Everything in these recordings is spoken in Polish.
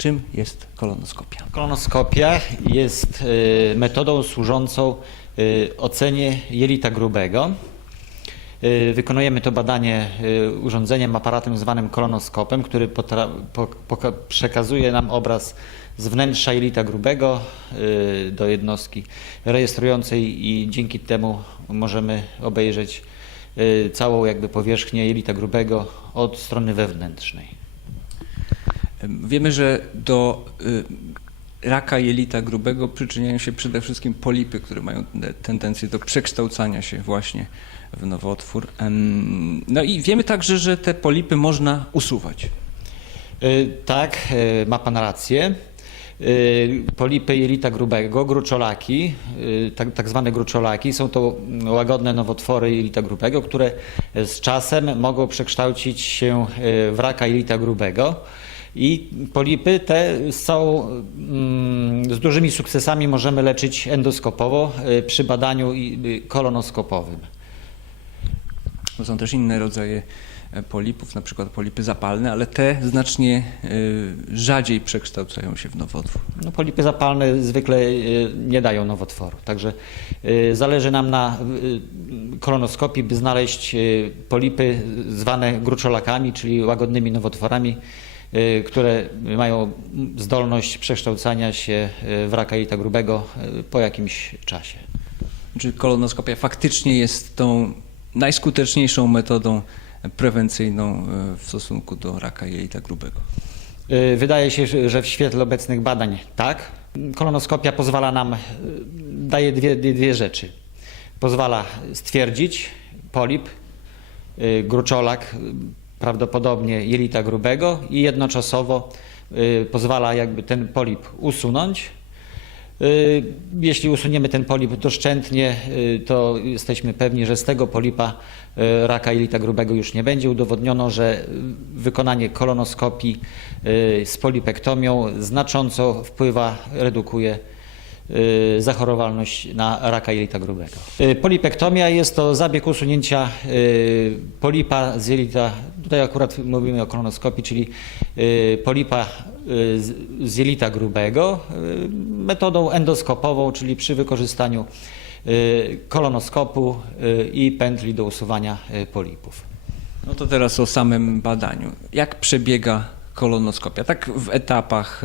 Czym jest kolonoskopia? Kolonoskopia jest y, metodą służącą y, ocenie jelita grubego. Y, Wykonujemy to badanie urządzeniem, aparatem zwanym kolonoskopem, który przekazuje nam obraz z wnętrza jelita grubego do jednostki rejestrującej i dzięki temu możemy obejrzeć całą jakby powierzchnię jelita grubego od strony wewnętrznej. Wiemy, że do y, raka jelita grubego przyczyniają się przede wszystkim polipy, które mają te- tendencję do przekształcania się właśnie w nowotwór. No i wiemy także, że te polipy można usuwać. Y, Tak, y, ma Pan rację. Polipy jelita grubego, gruczolaki, tak, tak zwane gruczolaki, są to łagodne nowotwory jelita grubego, które z czasem mogą przekształcić się w raka jelita grubego. I polipy te z całą, mm, z dużymi sukcesami możemy leczyć endoskopowo y, przy badaniu y, kolonoskopowym. Bo Są też inne rodzaje e, polipów, na przykład polipy zapalne, ale te znacznie y, rzadziej przekształcają się w nowotwór. No, polipy zapalne zwykle y, nie dają nowotworu, także y, zależy nam na y, kolonoskopii, by znaleźć y, polipy zwane gruczolakami, czyli łagodnymi nowotworami, które mają zdolność przekształcania się y, w raka jelita grubego y, po jakimś czasie. Czy kolonoskopia faktycznie jest tą najskuteczniejszą metodą prewencyjną w stosunku do raka jelita grubego? Y, Wydaje się, że- w świetle obecnych badań tak. Kolonoskopia pozwala nam, y, daje dwie, dwie, rzeczy. Pozwala stwierdzić polip, y, gruczolak, y, prawdopodobnie jelita grubego i jednoczasowo y, pozwala jakby ten polip usunąć. Y, Jeśli usuniemy ten polip doszczętnie, y, to jesteśmy pewni, że z tego polipa raka jelita grubego już nie będzie. Udowodniono, że wykonanie kolonoskopii z polipektomią znacząco wpływa, redukuje zachorowalność na raka jelita grubego. Y, Polipektomia jest to zabieg usunięcia y, polipa z jelita, tutaj akurat mówimy o kolonoskopii, czyli y, polipa y, z- jelita grubego y, metodą endoskopową, czyli przy wykorzystaniu y, kolonoskopu y, i pętli do usuwania y, polipów. No to teraz o samym badaniu. Jak przebiega kolonoskopia? Tak w etapach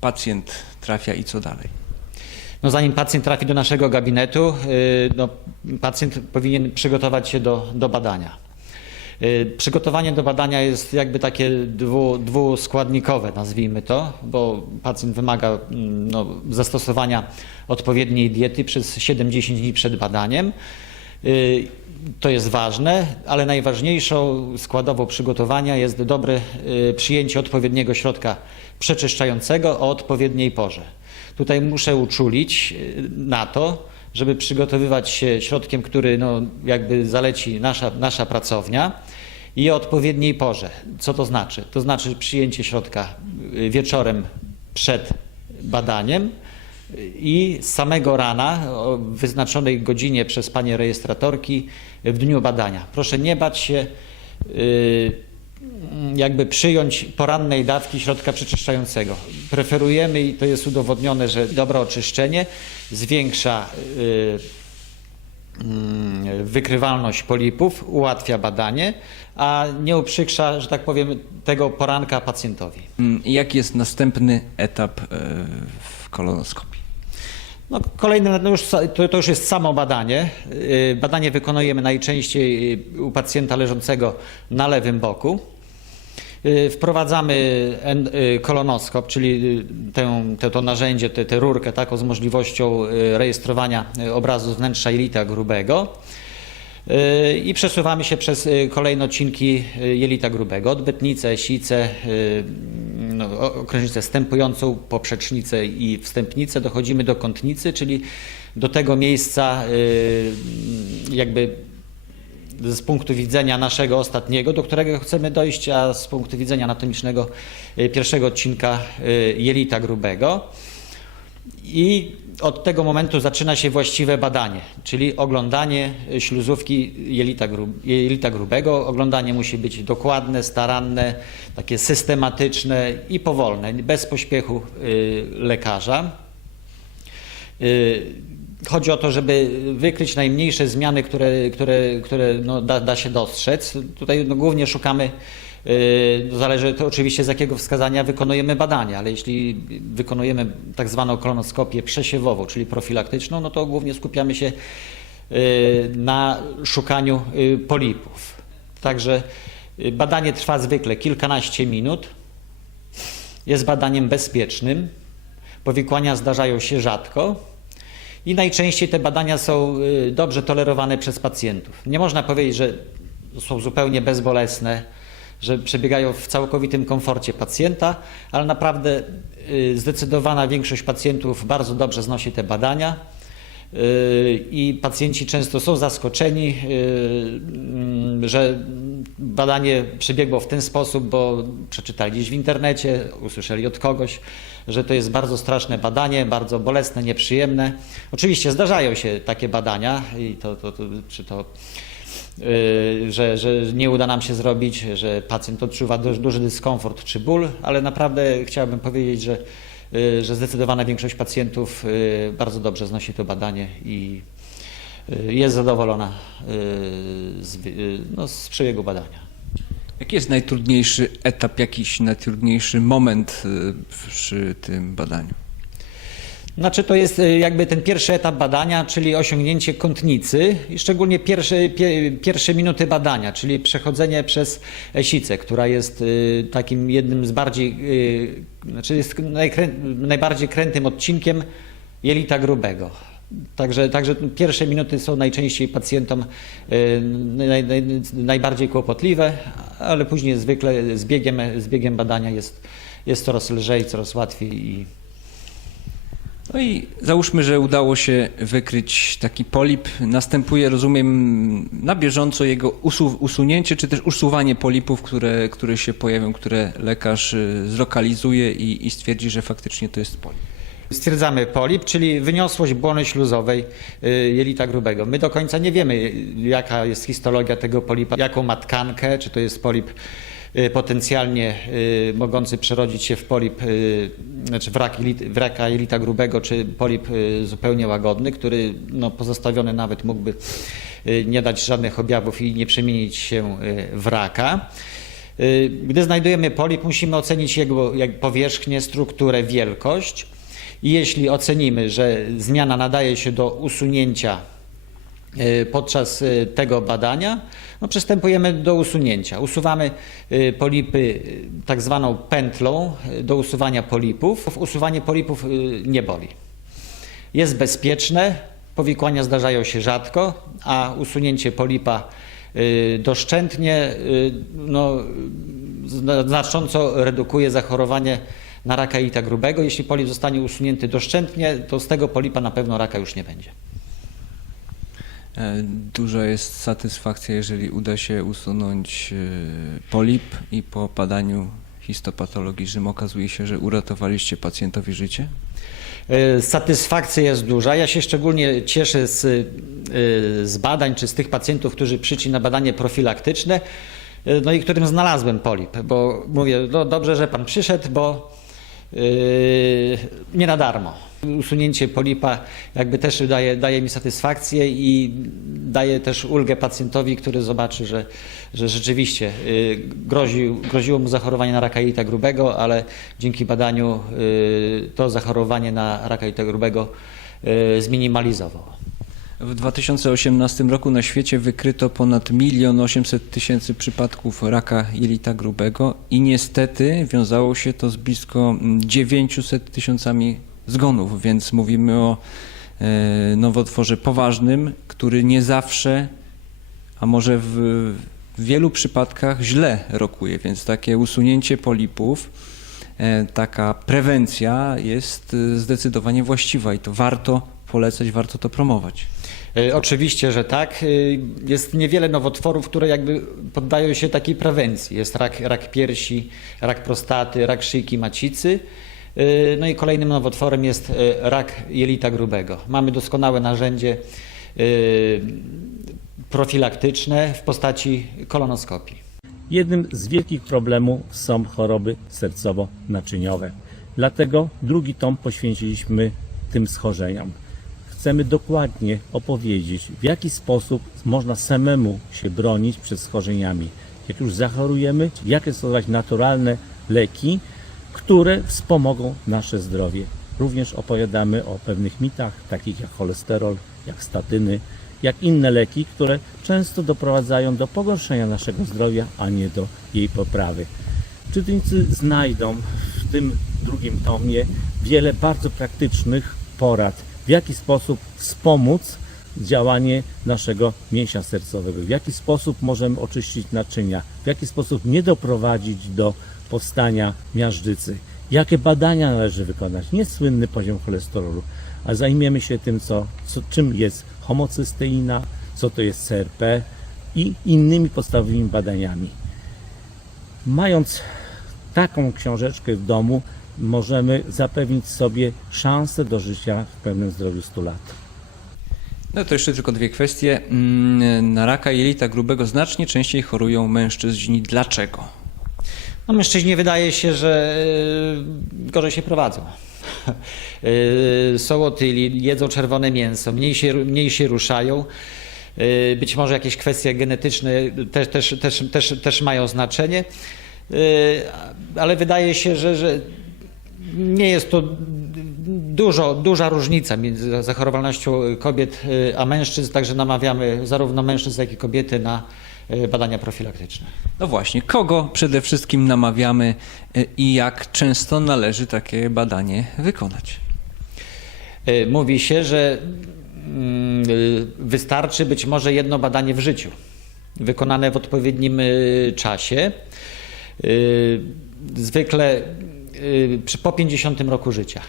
pacjent trafia i co dalej? No zanim pacjent trafi do naszego gabinetu, y, no, pacjent powinien przygotować się do, do badania. Y, Przygotowanie do badania jest jakby takie dwu, dwuskładnikowe, nazwijmy to, bo pacjent wymaga mm, no, zastosowania odpowiedniej diety przez 7-10 dni przed badaniem. Y, To jest ważne, ale najważniejszą składową przygotowania jest dobre przyjęcie odpowiedniego środka przeczyszczającego o odpowiedniej porze. Tutaj muszę uczulić y, na to, żeby przygotowywać się środkiem, który no, jakby zaleci nasza, nasza pracownia i o odpowiedniej porze. Co to znaczy? To znaczy przyjęcie środka y, wieczorem przed badaniem i z samego rana o wyznaczonej godzinie przez panie rejestratorki w dniu badania. Proszę nie bać się y, jakby przyjąć porannej dawki środka przeczyszczającego. Preferujemy i to jest udowodnione, że dobre oczyszczenie zwiększa y, mm, wykrywalność polipów, ułatwia badanie, a nie uprzykrza, że tak powiem, tego poranka pacjentowi. Mm, Jaki jest następny etap e, w kolonoskopii? No, kolejne, no już, to, to już jest samo badanie. Yy, Badanie wykonujemy najczęściej u pacjenta leżącego na lewym boku. Yy, Wprowadzamy yy, kolonoskop, czyli yy, tę, tę, to narzędzie, tę, rurkę taką z możliwością rejestrowania obrazu wnętrza jelita grubego. I przesuwamy się przez kolejne odcinki jelita grubego, odbytnicę, sicę, yy, no, okrężnicę wstępującą, poprzecznicę i wstępnicę. Dochodzimy do kątnicy, czyli do tego miejsca jakby z punktu widzenia naszego ostatniego, do którego chcemy dojść, a z punktu widzenia anatomicznego yy, pierwszego odcinka yy, jelita grubego. I od tego momentu zaczyna się właściwe badanie, czyli oglądanie śluzówki jelita, jelita grubego. Oglądanie musi być dokładne, staranne, takie systematyczne i powolne, bez pośpiechu y, lekarza. Chodzi o to, żeby wykryć najmniejsze zmiany, które, które, które no, da, da się dostrzec. Tutaj no, głównie szukamy, y, zależy to oczywiście z jakiego wskazania wykonujemy badania, ale jeśli wykonujemy tak zwaną kolonoskopię przesiewową, czyli profilaktyczną, no to głównie skupiamy się y, na szukaniu y, polipów. Także badanie trwa zwykle kilkanaście minut. Jest badaniem bezpiecznym. Powikłania zdarzają się rzadko. I najczęściej te badania są y, dobrze tolerowane przez pacjentów. Nie można powiedzieć, że są zupełnie bezbolesne, że przebiegają w całkowitym komforcie pacjenta, ale naprawdę y, zdecydowana większość pacjentów bardzo dobrze znosi te badania. Y, I pacjenci często są zaskoczeni, y, mm, że badanie przebiegło w ten sposób, bo przeczytali gdzieś w internecie, usłyszeli od kogoś, że to jest bardzo straszne badanie, bardzo bolesne, nieprzyjemne. Oczywiście zdarzają się takie badania i to, to, to, czy to y, że, że nie uda nam się zrobić, że pacjent odczuwa duży, dyskomfort czy ból, ale naprawdę chciałbym powiedzieć, że, że zdecydowana większość pacjentów y, bardzo dobrze znosi to badanie i y, jest zadowolona y, z, y, no, z przebiegu badania. Jaki jest najtrudniejszy etap, jakiś najtrudniejszy moment y, przy tym badaniu? Znaczy to jest y, jakby ten pierwszy etap badania, czyli osiągnięcie kątnicy i szczególnie pierwsze, pie, pierwsze minuty badania, czyli przechodzenie przez esicę, która jest y, takim jednym z bardziej, y, znaczy jest najbardziej krętym odcinkiem jelita grubego. Także, także pierwsze minuty są najczęściej pacjentom naj, naj, najbardziej kłopotliwe, ale później zwykle z biegiem, z biegiem badania jest, jest coraz lżej, coraz łatwiej i No i załóżmy, że udało się wykryć taki polip. Następuje, rozumiem, na bieżąco jego usu- usunięcie, czy też usuwanie polipów, które, które się pojawią, które lekarz y, zlokalizuje i, i stwierdzi, że faktycznie to jest polip. Stwierdzamy polip, czyli wyniosłość błony śluzowej y, jelita grubego. My do końca nie wiemy, jaka jest histologia tego polipa, jaką ma tkankę, czy to jest polip potencjalnie y, mogący przerodzić się w polip, y, znaczy w, w raka jelita grubego, czy polip y, zupełnie łagodny, który no, pozostawiony nawet mógłby y, nie dać żadnych objawów i nie przemienić się y, w raka. Y, Gdy znajdujemy polip, musimy ocenić jego powierzchnię, strukturę, wielkość. I jeśli ocenimy, że zmiana nadaje się do usunięcia y, podczas y, tego badania, no przystępujemy do usunięcia. Usuwamy y, polipy tak zwaną pętlą do usuwania polipów. Usuwanie polipów nie boli. Jest bezpieczne, powikłania zdarzają się rzadko, a usunięcie polipa doszczętnie no, zna- znacząco redukuje zachorowanie na raka jelita grubego. Jeśli polip zostanie usunięty doszczętnie, to z tego polipa na pewno raka już nie będzie. E, Duża jest satysfakcja, jeżeli uda się usunąć e, polip i po badaniu histopatologicznym okazuje się, że uratowaliście pacjentowi życie? E, Satysfakcja jest duża. Ja się szczególnie cieszę z, z badań czy z tych pacjentów, którzy przyszli na badanie profilaktyczne, no i którym znalazłem polip, bo mówię, no dobrze, że pan przyszedł, bo y, nie na darmo. Usunięcie polipa jakby też daje, daje mi satysfakcję i daje też ulgę pacjentowi, który zobaczy, że, że rzeczywiście y, groził, groziło mu zachorowanie na raka jelita grubego, ale dzięki badaniu y, to zachorowanie na raka jelita grubego y, zminimalizował. W 2018 roku na świecie wykryto ponad 1 800 tysięcy przypadków raka jelita grubego i niestety wiązało się to z blisko 900 tysiącami zgonów, więc mówimy o e, nowotworze poważnym, który nie zawsze, a może w, wielu przypadkach źle rokuje, więc takie usunięcie polipów, e, taka prewencja jest e, zdecydowanie właściwa i to warto polecać, warto to promować. Oczywiście, że tak. Jest niewiele nowotworów, które jakby poddają się takiej prewencji. Jest rak, rak piersi, rak prostaty, rak szyjki macicy. Y, No i kolejnym nowotworem jest y, rak jelita grubego. Mamy doskonałe narzędzie y, profilaktyczne w postaci kolonoskopii. Jednym z wielkich problemów są choroby sercowo-naczyniowe. Dlatego drugi tom poświęciliśmy tym schorzeniom. Chcemy dokładnie opowiedzieć, w jaki sposób można samemu się bronić przed schorzeniami. Jak już zachorujemy, jakie stosować naturalne leki, które wspomogą nasze zdrowie. Również opowiadamy o pewnych mitach, takich jak cholesterol, jak statyny, jak inne leki, które często doprowadzają do pogorszenia naszego zdrowia, a nie do jej poprawy. Czytelnicy znajdą w tym drugim tomie wiele bardzo praktycznych porad, w jaki sposób wspomóc działanie naszego mięsia sercowego, w jaki sposób możemy oczyścić naczynia, w jaki sposób nie doprowadzić do powstania miażdżycy, jakie badania należy wykonać, nie słynny poziom cholesterolu, a zajmiemy się tym, co, co, czym jest homocysteina, co to jest CRP i innymi podstawowymi badaniami. Mając taką książeczkę w domu, możemy zapewnić sobie szansę do życia w pełnym zdrowiu 100 lat. No to jeszcze tylko dwie kwestie. Mm, Na raka jelita grubego znacznie częściej chorują mężczyźni. Dlaczego? No mężczyźni wydaje się, że y, gorzej się prowadzą. Y, Są otyli, jedzą czerwone mięso, mniej się, mniej się ruszają. Y, Być może jakieś kwestie genetyczne też, też, też, też, też mają znaczenie, ale wydaje się, że, że nie jest to dużo, duża różnica między zachorowalnością kobiet a mężczyzn, także namawiamy zarówno mężczyzn, jak i kobiety na badania profilaktyczne. No właśnie, kogo przede wszystkim namawiamy y, i jak często należy takie badanie wykonać? Y, Mówi się, że mm, wystarczy być może jedno badanie w życiu, wykonane w odpowiednim czasie. Zwykle po 50 roku życia.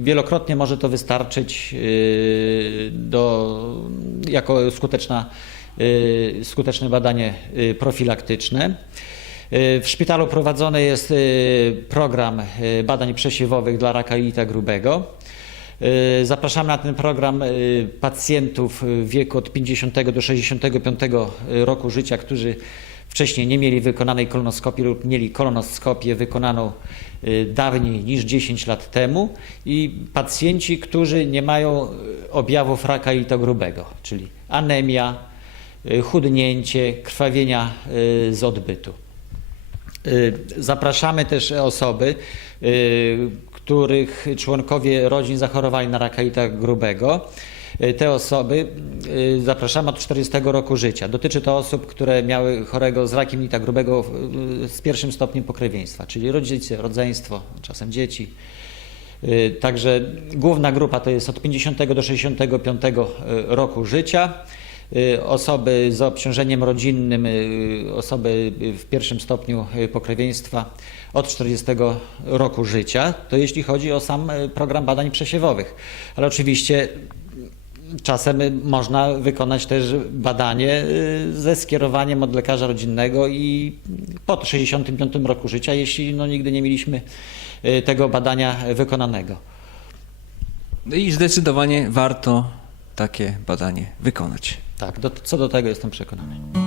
Wielokrotnie może to wystarczyć y, do, jako skuteczna, y, skuteczne badanie y, profilaktyczne. W szpitalu prowadzony jest program badań przesiewowych dla raka jelita grubego. Zapraszamy na ten program pacjentów w wieku od 50 do 65 roku życia, którzy wcześniej nie mieli wykonanej kolonoskopii lub mieli kolonoskopię wykonaną y, dawniej niż 10 lat temu i pacjenci, którzy nie mają y, objawów raka jelita grubego, czyli anemia, y, chudnięcie, krwawienia z odbytu. Zapraszamy też osoby, których członkowie rodzin zachorowali na raka jelita grubego. Y, Te osoby y, zapraszamy od 40 roku życia. Dotyczy to osób, które miały chorego z rakiem jelita grubego y, z pierwszym stopniem pokrewieństwa, czyli rodzice, rodzeństwo, czasem dzieci. Także główna grupa to jest od 50 do 65 roku życia. Osoby z obciążeniem rodzinnym, osoby w pierwszym stopniu pokrewieństwa od 40 roku życia. To jeśli chodzi o sam program badań przesiewowych. Ale oczywiście czasem można wykonać też badanie y, ze skierowaniem od lekarza rodzinnego i po 65 roku życia, jeśli no, nigdy nie mieliśmy y, tego badania wykonanego. No I zdecydowanie warto takie badanie wykonać. Tak, do, co do tego jestem przekonany.